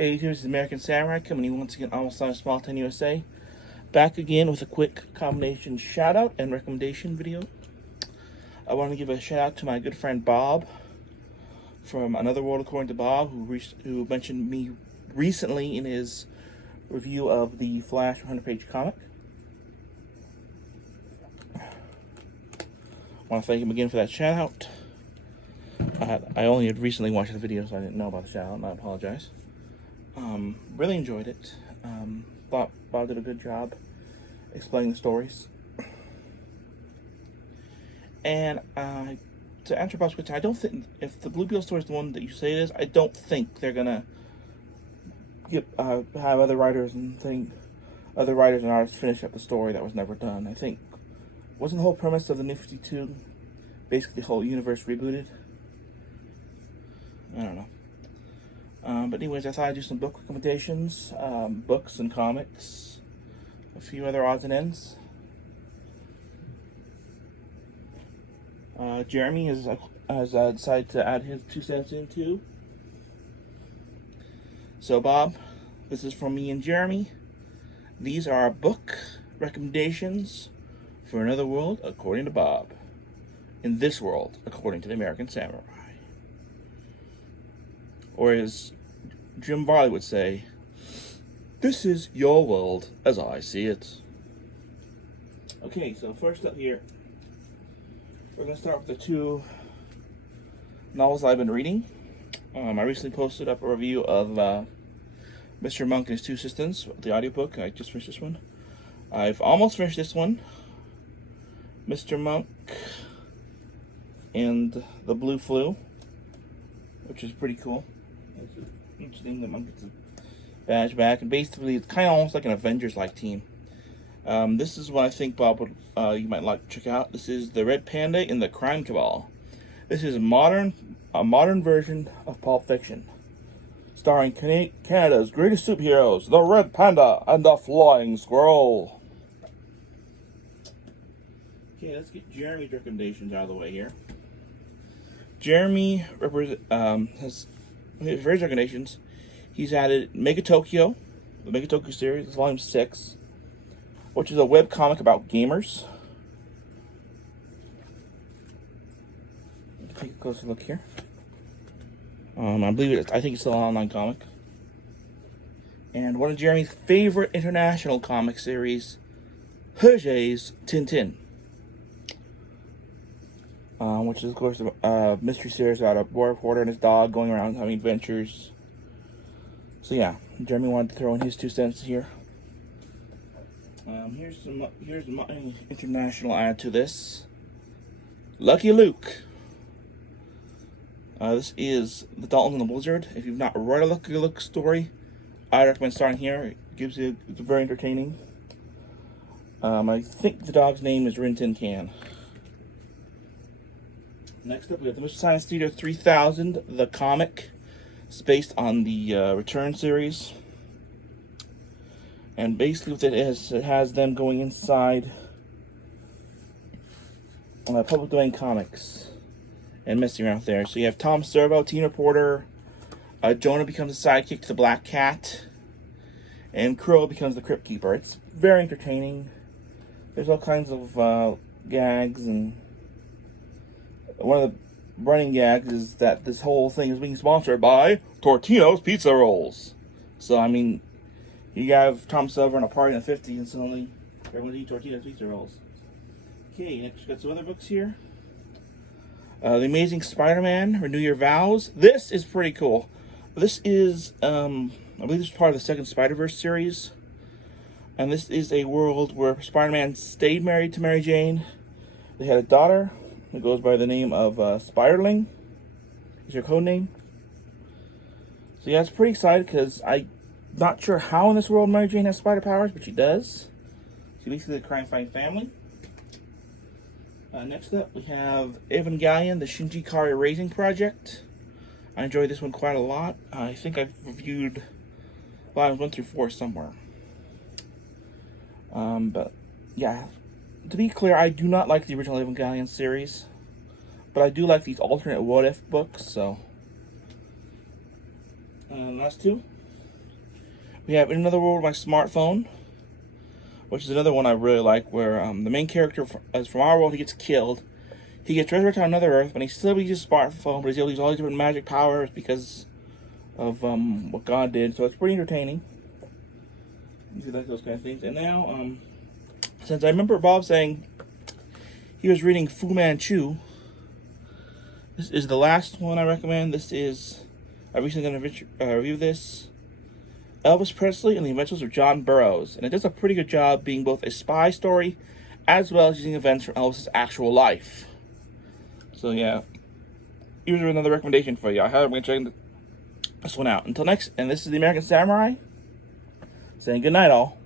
Hey, here's the American Samurai coming in once again, almost on a small town USA. Back again with a quick combination shout out and recommendation video. I want to give a shout out to my good friend Bob from Another World According to Bob, who mentioned me recently in his review of the Flash 100-page comic. I want to thank him again for that shout out. I only had recently watched the video, so I didn't know about the shout out, and I apologize. Really enjoyed it. Thought Bob did a good job explaining the stories. And to answer Bob's question, I don't think, if the Blue Beetle story is the one that you say it is, I don't think they're gonna have other writers and artists finish up the story that was never done. I think, wasn't the whole premise of the New 52 basically the whole universe rebooted? I don't know. But anyways, I thought I'd do some book recommendations, books and comics, a few other odds and ends. Jeremy has decided to add his 2 cents in too. So Bob, this is from me and Jeremy. These are our book recommendations for Another World According to Bob. In this world, according to the American Samurai. Or as Jim Varley would say, this is your world as I see it. Okay, so first up here, we're going to start with the 2 novels I've been reading. I recently posted up a review of Mr. Monk and His 2 Assistants, the audiobook. I just finished this one. I've almost finished this one, Mr. Monk and the Blue Flu, which is pretty cool. It's interesting that Monk gets a badge back, and basically it's kind of almost like an Avengers-like team. This is what I think Bob would you might like to check out. This is the Red Panda in the Crime Cabal. This is a modern version of Pulp Fiction, starring Canada's greatest superheroes, the Red Panda and the Flying Squirrel. Okay, let's get Jeremy's recommendations out of the way here. Jeremy has his recommendations. He's added Mega Tokyo, the Mega Tokyo series, it's volume 6, which is a web comic about gamers. Let's take a closer look here. I think it's still an online comic. And one of Jeremy's favorite international comic series, Hergé's Tintin. Which is, of course, a mystery series about a boy reporter and his dog going around having adventures. So yeah, Jeremy wanted to throw in his 2 cents here. Here's my international add to this. Lucky Luke. This is the Dalton and the Blizzard. If you've not read a Lucky Luke story, I recommend starting here. It's very entertaining. I think the dog's name is Rin Tin Can. Next up, we have the Mr. Science Theater 3000, the comic. It's based on the Return series. And basically what it is, it has them going inside public domain comics and messing around there. So you have Tom Servo, teen reporter. Jonah becomes a sidekick to the Black Cat. And Crow becomes the Crypt Keeper. It's very entertaining. There's all kinds of gags, and one of the running gags is that this whole thing is being sponsored by Tortino's Pizza Rolls. So, I mean, you have Tom Silver in a party in the 50s, and suddenly everyone's eating Tortino's Pizza Rolls. Okay, next we've got some other books here. The Amazing Spider-Man, Renew Your Vows. This is pretty cool. This is, I believe this is part of the second Spider-Verse series. And this is a world where Spider-Man stayed married to Mary Jane. They had a daughter who goes by the name of Spiderling. Is her code name. So yeah, it's pretty excited because I'm not sure how in this world Mary Jane has spider powers, but she does. She's basically a crime-fighting family. Next up, we have Evangelion, the Shinji Kari Raising Project. I enjoyed this one quite a lot. I think I've reviewed volumes 1 through 4 somewhere. But yeah, to be clear, I do not like the original Evangelion series, but I do like these alternate what-if books, so. Last 2. We have In Another World, My Smartphone, which is another one I really like, where the main character is from our world. He gets killed. He gets resurrected on another Earth, but he still uses his smartphone, but he's able to use all these different magic powers because of what God did. So it's pretty entertaining. If you like those kind of things. And now, since I remember Bob saying he was reading Fu Manchu, this is the last one I recommend. This is, I'm recently going to review this. Elvis Presley and the Adventures of John Burroughs. And it does a pretty good job being both a spy story as well as using events from Elvis's actual life. So yeah, here's another recommendation for you. I highly recommend checking this one out. Until next, and this is the American Samurai saying good night all.